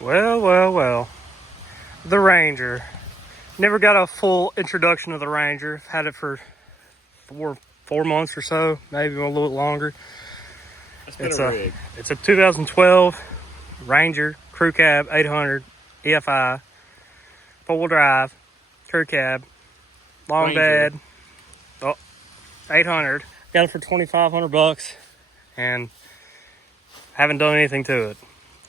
Well. The Ranger. Never got a full introduction of the Ranger. I've had it for four months or so, maybe a little bit longer. It's a 2012 Ranger Crew Cab 800 EFI, 4-wheel drive, crew cab, long bed, 800. Got it for $2,500 and haven't done anything to it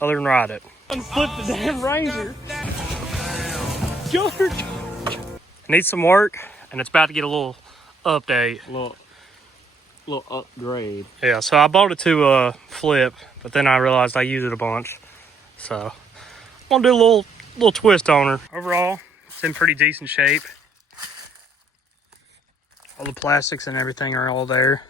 other than ride it. Unflip the damn Ranger. Needs some work, and it's about to get a little update. Little upgrade. Yeah, so I bought it to flip, but then I realized I used it a bunch. So I'm gonna do a little twist on her. Overall, it's in pretty decent shape. All the plastics and everything are all there.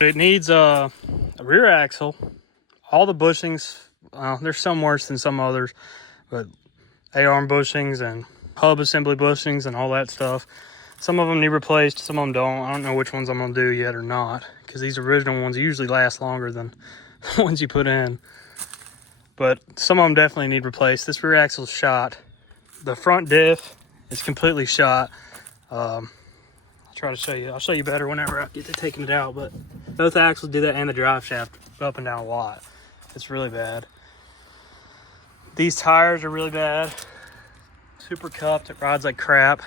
It needs a rear axle. All the bushings, there's some worse than some others, but A-arm bushings and hub assembly bushings and all that stuff. Some of them need replaced, some of them don't. I don't know which ones I'm going to do yet or not, because these original ones usually last longer than the ones you put in. But some of them definitely need replaced. This rear axle is shot. The front diff is completely shot. I'll try to show you. I'll show you better whenever I get to taking it out, but both axles do that, and the drive shaft up and down a lot. It's really bad. These tires are really bad. Super cupped. It rides like crap.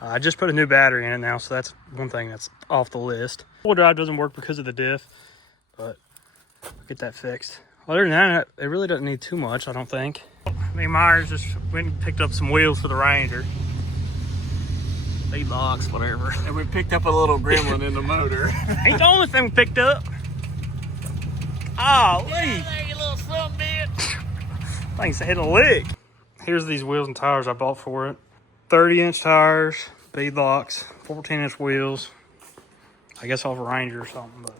I just put a new battery in it now, so that's one thing that's off the list. Full drive doesn't work because of the diff, but I'll get that fixed. Other than that, it really doesn't need too much, I don't think. Me and Myers just went and picked up some wheels for the Ranger. Lead locks, whatever. And we picked up a little gremlin in the motor. Ain't the only thing we picked up. Oh, There, you little son of a bitch. Things hit a lick. Here's these wheels and tires I bought for it. 30-inch tires, bead locks, 14-inch wheels. I guess off a Ranger or something, but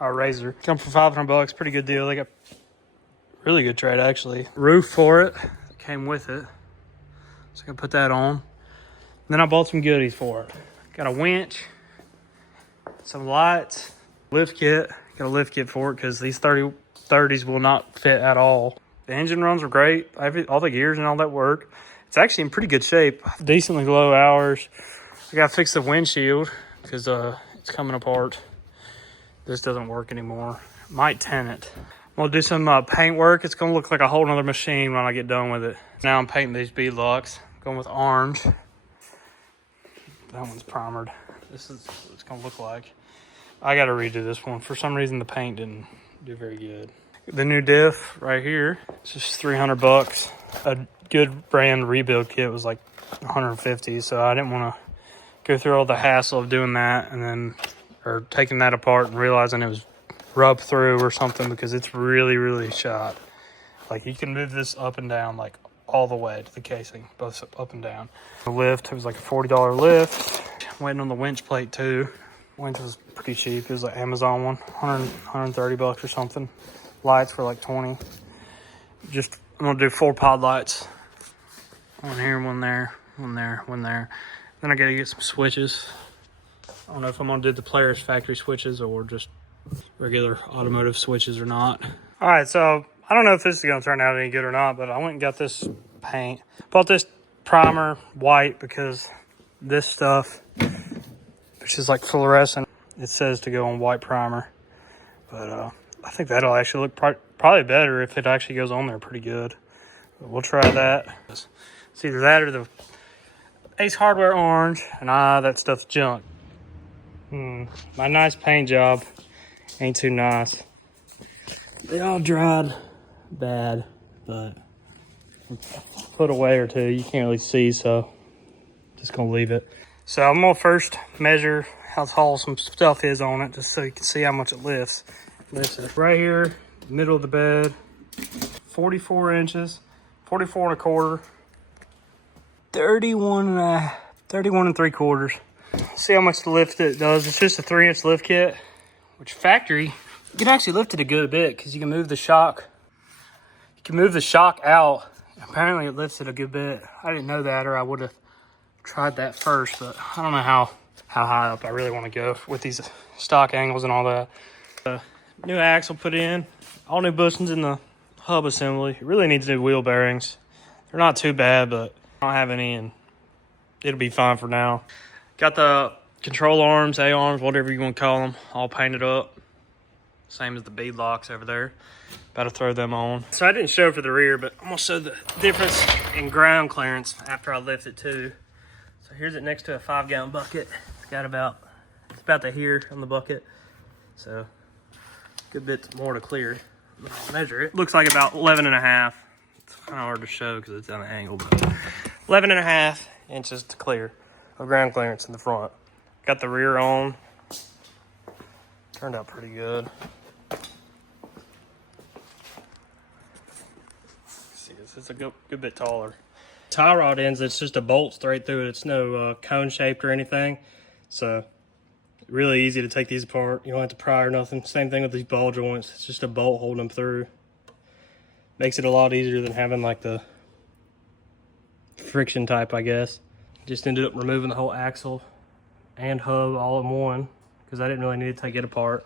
our Razor. Come for $500, pretty good deal. They got really good trade actually. Roof for it, came with it. So I can put that on. And then I bought some goodies for it. Got a winch, some lights, lift kit. Got a lift kit for it because these 30s will not fit at all. The engine runs are great. All the gears and all that work. It's actually in pretty good shape. Decently low hours. I got to fix the windshield because it's coming apart. This doesn't work anymore. Might tint it. I'm going to do some paint work. It's going to look like a whole nother machine when I get done with it. Now I'm painting these bead locks. Going with orange. That one's primered. This is what it's going to look like. I got to redo this one. For some reason, the paint didn't do very good. The new diff right here. It's just $300. A good brand rebuild kit was like $150, so I didn't want to go through all the hassle of doing that or taking that apart and realizing it was rubbed through or something, because it's really shot. Like, you can move this up and down like all the way to the casing, both up and down. The lift, it was like a $40 lift. I'm waiting on the winch plate too. Winch was pretty cheap. It was like Amazon one, $130 or something. Lights for like 20. I'm gonna do 4 pod lights. One here, one there, one there, one there. Then I gotta get some switches. I don't know if I'm gonna do the Polaris factory switches or just regular automotive switches or not. All right, so I don't know if this is gonna turn out any good or not, but I went and got this paint. Bought this primer white because this stuff, which is like fluorescent, it says to go on white primer. But I think that'll actually look probably better if it actually goes on there pretty good. But we'll try that. It's either that or the Ace Hardware orange, and that stuff's junk. My nice paint job ain't too nice. They all dried bad, but put away or two. You can't really see, so just gonna leave it. So I'm gonna first measure how tall some stuff is on it, just so you can see how much it lifts. Lifts it right here, middle of the bed, 44 inches, 44 and a quarter, 31 and 3/4. See how much the lift it does. It's just a 3-inch lift kit, which factory, you can actually lift it a good bit because you can move the shock. You can move the shock out. Apparently it lifts it a good bit. I didn't know that, or I would have tried that first, but I don't know how high up I really want to go with these stock angles and all that. New axle put in. All new bushings in the hub assembly. It really needs new wheel bearings. They're not too bad, but I don't have any, and it'll be fine for now. Got the control arms, A-arms, whatever you want to call them, all painted up. Same as the bead locks over there. About to throw them on. So I didn't show for the rear, but I'm gonna show the difference in ground clearance after I lift it too. So here's it next to a 5-gallon bucket. It's about to here on the bucket. So good bit more to clear. I'll measure it. Looks like about 11 and a half. It's kind of hard to show because it's on an angle, but 11 and a half inches to clear of ground clearance in the front. Got the rear on. Turned out pretty good. See, this is a good bit taller. Tie rod ends, it's just a bolt straight through it. It's no cone shaped or anything. So really easy to take these apart. You don't have to pry or nothing. Same thing with these ball joints. It's just a bolt holding them through. Makes it a lot easier than having like the friction type, I guess. Just ended up removing the whole axle and hub all in one because I didn't really need to take it apart.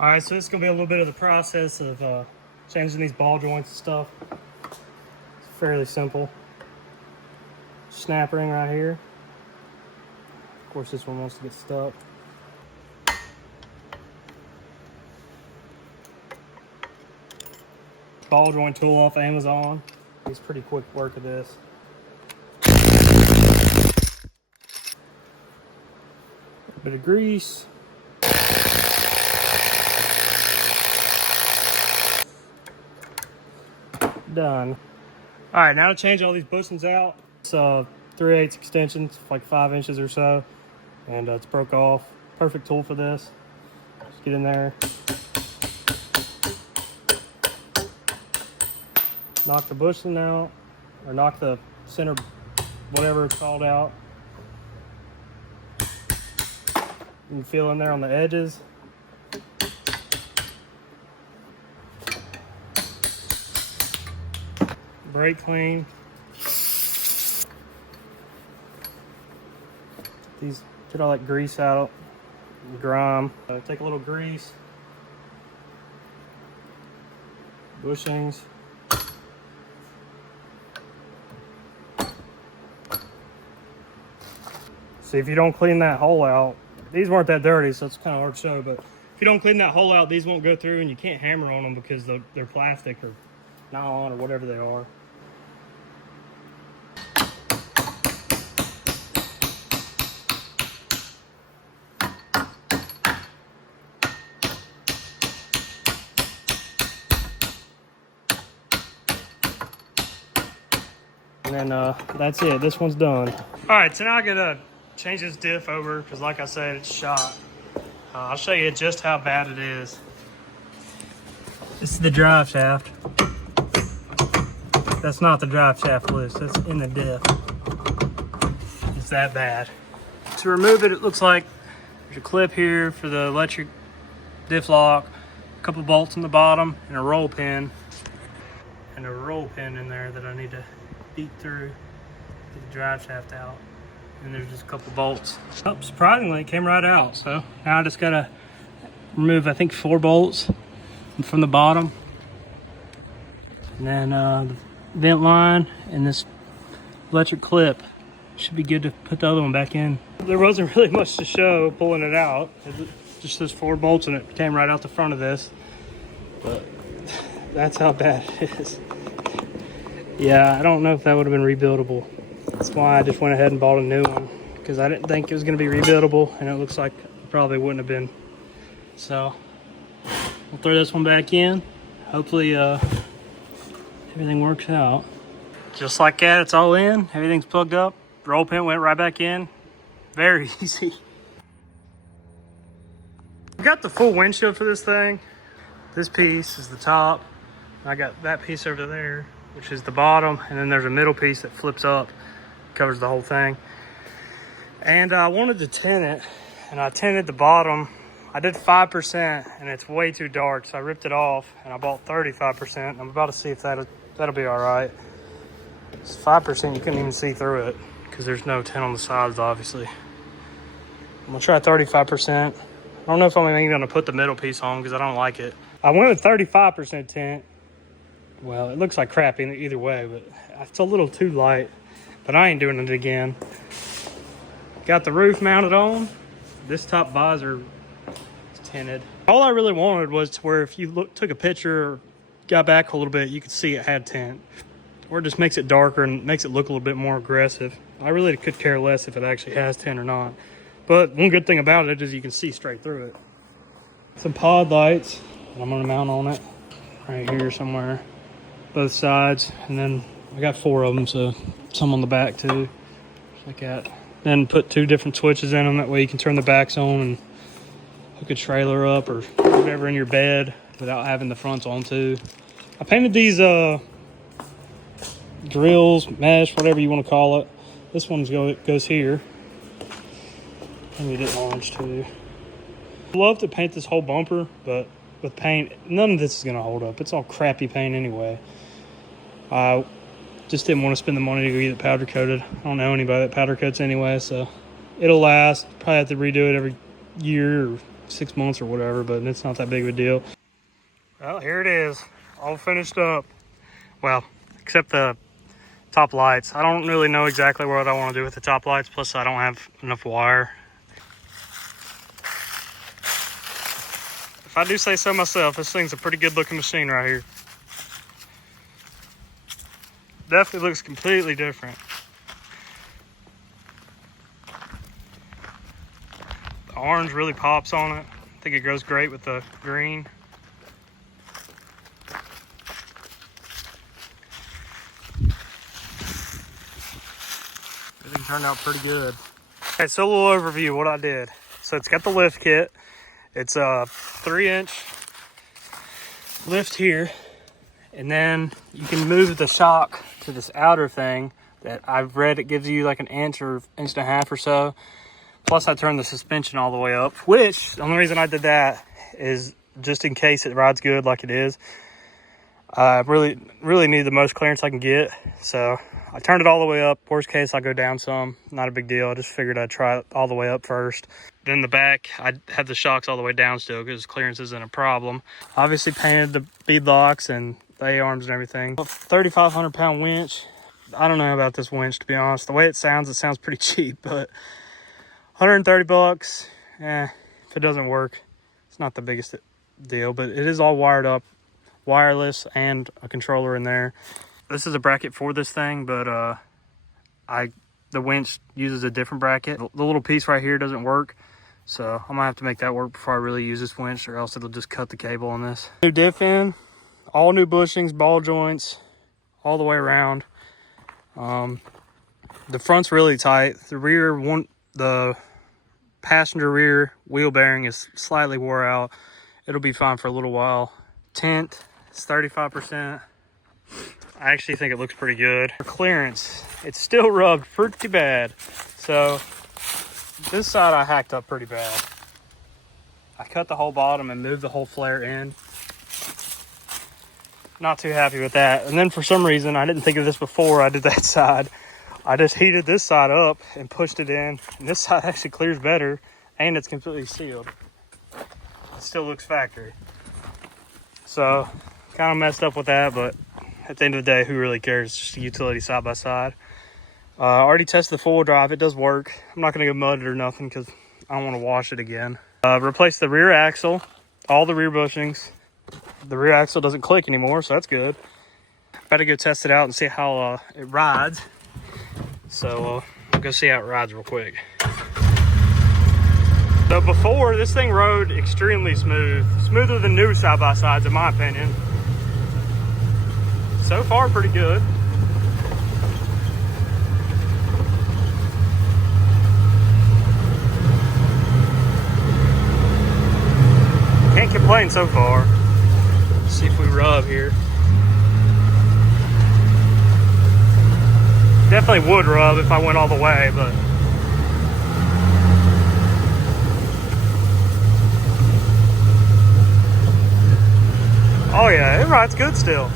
All right, so this is gonna be a little bit of the process of changing these ball joints and stuff. It's fairly simple. Snap ring right here. Of course, this one wants to get stuck. Ball joint tool off Amazon. He's pretty quick work of this. A bit of grease. Done. All right, now to change all these bushings out. It's 3/8 extensions, like 5 inches or so, and it's broke off. Perfect tool for this. Just get in there. Knock the bushing out, or knock the center, whatever it's called, out. You can feel in there on the edges. Brake clean. These, get all that grease out, grime. Take a little grease. Bushings. See, if you don't clean that hole out, these weren't that dirty, so it's kind of hard to show, but if you don't clean that hole out, these won't go through, and you can't hammer on them because they're plastic or nylon or whatever they are. And then that's it. This one's done. All right, so now I gotta change this diff over because, like I said, it's shot. I'll show you just how bad it is. This is the drive shaft. That's not the drive shaft list. That's in the diff. It's that bad. To remove it, it looks like there's a clip here for the electric diff lock, a couple bolts on the bottom, and a roll pin. And a roll pin in there that I need to beat through, get the drive shaft out. And there's just a couple bolts. Oh, surprisingly, it came right out. So now I just gotta remove, I think, 4 bolts from the bottom. And then the vent line and this electric clip. Should be good to put the other one back in. There wasn't really much to show pulling it out. Just those 4 bolts, and it came right out the front of this. But that's how bad it is. Yeah, I don't know if that would have been rebuildable. That's why I just went ahead and bought a new one, because I didn't think it was going to be rebuildable, and it looks like it probably wouldn't have been. So we'll throw this one back in. Hopefully everything works out. Just like that, it's all in. Everything's plugged up. Roll pin went right back in. Very easy. I got the full windshield for this thing. This piece is the top. I got that piece over there, which is the bottom, and then there's a middle piece that flips up, covers the whole thing. And I wanted to tint it, and I tinted the bottom. I did 5%, and it's way too dark, so I ripped it off, and I bought 35%. I'm about to see if that'll be all right. It's 5%, you couldn't even see through it, because there's no tint on the sides, obviously. I'm gonna try 35%. I don't know if I'm even gonna put the middle piece on because I don't like it. I went with 35% tint. Well, it looks like crap either way, but it's a little too light. But I ain't doing it again. Got the roof mounted on. This top visor is tinted. All I really wanted was to where if you took a picture or got back a little bit, you could see it had tint. Or it just makes it darker and makes it look a little bit more aggressive. I really could care less if it actually has tint or not. But one good thing about it is you can see straight through it. Some pod lights that I'm gonna mount on it. Right here somewhere. Both sides. And then I got 4 of them, so some on the back too. Just like that. Then put 2 different switches in them. That way you can turn the backs on and hook a trailer up or whatever in your bed without having the fronts on too. I painted these grills, mesh, whatever you want to call it. This one goes here. Painted it orange too. I'd love to paint this whole bumper, but with paint, none of this is going to hold up. It's all crappy paint anyway. I just didn't want to spend the money to go get it powder coated. I don't know anybody that powder coats anyway, so it'll last. Probably have to redo it every year or 6 months or whatever, but it's not that big of a deal. Well, here it is, all finished up. Well, except the top lights. I don't really know exactly what I want to do with the top lights, plus I don't have enough wire. If I do say so myself, this thing's a pretty good looking machine right here. Definitely looks completely different. The orange really pops on it. I think it goes great with the green. Everything turned out pretty good. Okay, so a little overview of what I did. So it's got the lift kit. It's a 3-inch lift here. And then you can move the shock to this outer thing that I've read it gives you like an inch or inch and a half or so. Plus I turned the suspension all the way up, which the only reason I did that is just in case it rides good like it is. I really need the most clearance I can get. So I turned it all the way up. Worst case, I'll go down some. Not a big deal. I just figured I'd try it all the way up first. Then the back, I had the shocks all the way down still because clearance isn't a problem. Obviously painted the bead locks and the A-arms and everything. 3,500 pound winch. I don't know about this winch, to be honest. The way it sounds pretty cheap, but 130 bucks. If it doesn't work, it's not the biggest deal, but it is all wired up, wireless and a controller in there. This is a bracket for this thing, but the winch uses a different bracket. The little piece right here doesn't work, so I'm gonna have to make that work before I really use this winch, or else it'll just cut the cable on this. New diff in. All new bushings, ball joints, all the way around. The front's really tight. The passenger rear wheel bearing is slightly wore out. It'll be fine for a little while. Tint is 35%. I actually think it looks pretty good. For clearance, it's still rubbed pretty bad. So this side I hacked up pretty bad. I cut the whole bottom and moved the whole flare in. Not too happy with that. And then for some reason, I didn't think of this before I did that side. I just heated this side up and pushed it in. And this side actually clears better and it's completely sealed. It still looks factory. So kind of messed up with that, but at the end of the day, who really cares? It's just a utility side by side. I already tested the 4-wheel drive. It does work. I'm not going to go mud it or nothing because I don't want to wash it again. Replace the rear axle, all the rear bushings. The rear axle doesn't click anymore, so that's good. Better go test it out and see how it rides. So I'll go see how it rides real quick. So before, this thing rode extremely smooth. Smoother than new side-by-sides in my opinion. So far, pretty good. Can't complain so far. Let's see if we rub here. Definitely would rub if I went all the way, but oh yeah, it rides good still.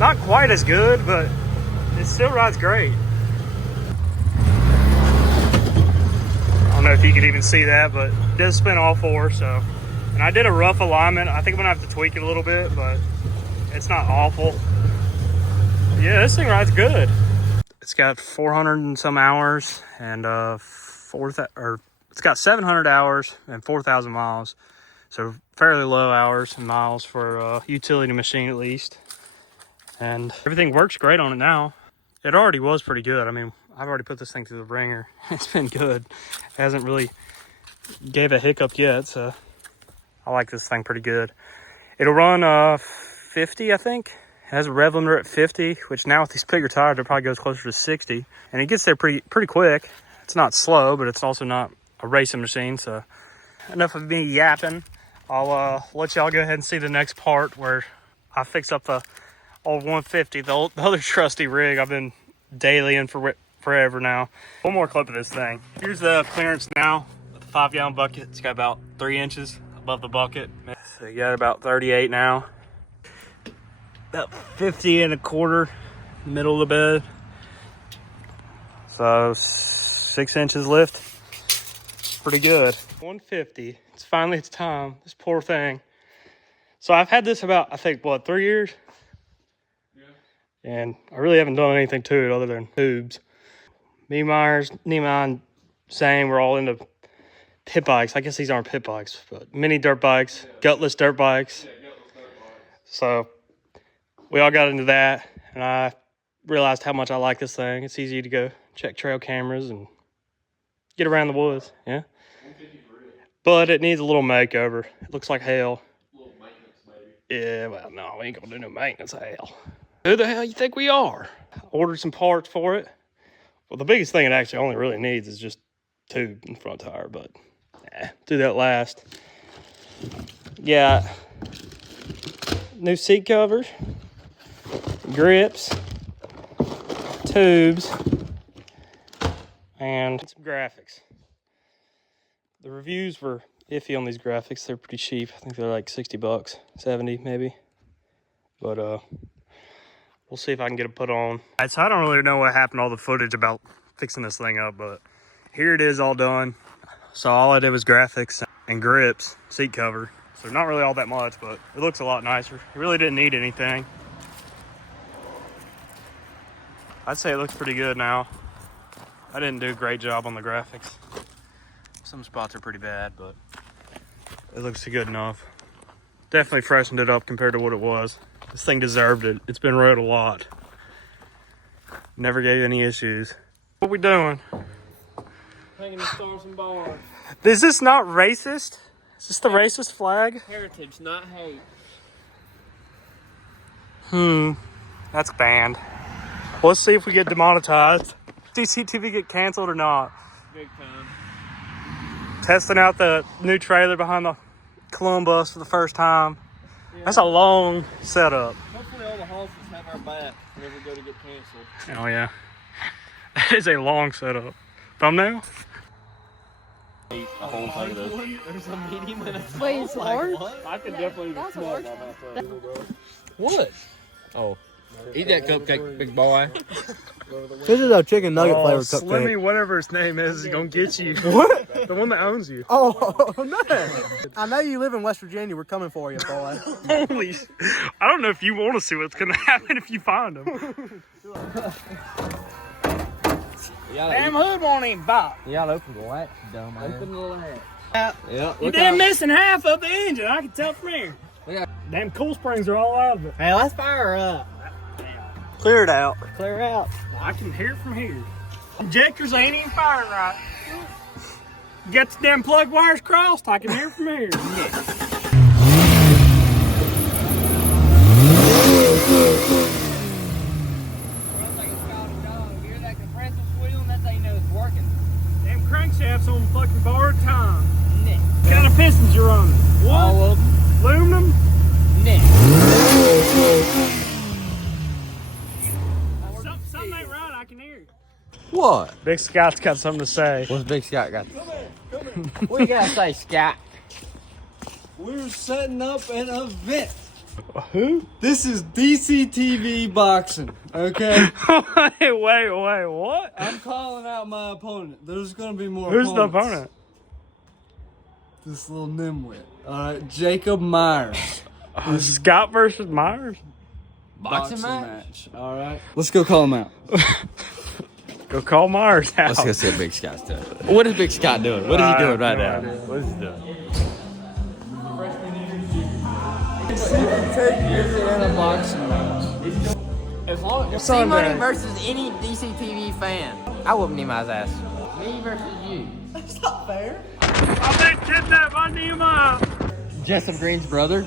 Not quite as good, but it still rides great. I don't know if you could even see that, but did spin all four, so. And I did a rough alignment. I think I'm gonna have to tweak it a little bit, but it's not awful. Yeah, this thing rides good. It's got 400 and some hours and it's got 700 hours and 4,000 miles. So fairly low hours and miles for a utility machine at least. And everything works great on it now. It already was pretty good. I mean, I've already put this thing through the ringer. It's been good. It hasn't really gave a hiccup yet, so I like this thing pretty good. It'll run 50, I think. It has a rev limiter at 50, which now with these bigger tires, it probably goes closer to 60. And it gets there pretty quick. It's not slow, but it's also not a racing machine. So enough of me yapping. I'll let y'all go ahead and see the next part where I fix up the old 150, the other trusty rig I've been dailying for forever now. One more clip of this thing. Here's the clearance now with the 5-gallon bucket. It's got about 3 inches above the bucket. So you got about 38 now. About 50 and a quarter, middle of the bed. So 6 inches lift. Pretty good. 150. It's finally its time. This poor thing. So I've had this about, I think, what, 3 years? Yeah. And I really haven't done anything to it other than tubes. Me, Myers, Neiman, same. We're all into pit bikes. I guess these aren't pit bikes, but mini dirt bikes, yeah. Gutless dirt bikes. Yeah, gutless dirt bikes. So we all got into that, and I realized how much I like this thing. It's easy to go check trail cameras and get around the woods, yeah? But it needs a little makeover. It looks like hell. A little maintenance, maybe. Yeah, well, no, we ain't gonna do no maintenance of hell. Who the hell you think we are? I ordered some parts for it. Well, the biggest thing it actually only really needs is just tube and front tire, but do that last. Yeah, new seat covers, grips, tubes, and some graphics. The reviews were iffy on these graphics. They're pretty cheap. I think they're like 60 bucks, 70 maybe. But we'll see if I can get it put on. All right, so I don't really know what happened to all the footage about fixing this thing up, but here it is all done. So all I did was graphics and grips, seat cover. So not really all that much, but it looks a lot nicer. It really didn't need anything. I'd say it looks pretty good now. I didn't do a great job on the graphics. Some spots are pretty bad, but it looks good enough. Definitely freshened it up compared to what it was. This thing deserved it. It's been rode a lot. Never gave any issues. What we doing? Hanging the stars and bars. Is this not racist? Is this the racist flag? Heritage, not hate. That's banned. Let's see if we get demonetized. Dctv get canceled or not? Big time. Testing out the new trailer behind the Columbus for the first time. Yeah. That's a long setup. Hopefully all the horses have our back whenever we go to get canceled. Oh yeah. That is a long setup. Thumbnail? A whole thing of this. There's a medium and a small. Wait, it's large? I can definitely That's smell large. by myself. What? Oh. Eat that cupcake, big boy. This is a chicken nugget flavored Slimmy, cupcake. whatever his name is gonna get you. What? The one that owns you. Oh, no. I know you live in West Virginia. We're coming for you, boy. Holy, I don't know if you want to see what's gonna happen if you find him. Damn hood won't even bop. Y'all open the latch, dumb ass. Open the latch. Yeah, You damn missing half of the engine. I can tell from here. Yeah. Damn cool springs are all out of it. Hey, let's fire her up. Clear it out. Clear out. I can hear it from here. Injectors ain't even firing right. You got the damn plug wires crossed. I can hear it from here. Damn crankshaft's on fucking borrowed time. What kind of pistons you running? Wood? All of them. Aluminum? Something ain't right, I can hear it. What? Big Scott's got something to say. What's Big Scott got? What you gotta say, Scott? We're setting up an event. Who? This is Dctv boxing, okay? wait, what? I'm calling out my opponent. There's gonna be more Who's the opponents. opponent? this little nimwit. All right, Jacob Myers. Scott versus Myers. Boxing match? All right, let's go call him out. Go call Myers out. Let's go see what Big Scott's doing. What is Big Scott doing? What is he doing right now? What is he doing? In a boxing match. As long as C-Money versus any Dctv fan, I whoop Nehemiah's ass. Me versus you. That's not fair. I've been kidnapped by Nehemiah. Jessup Green's brother.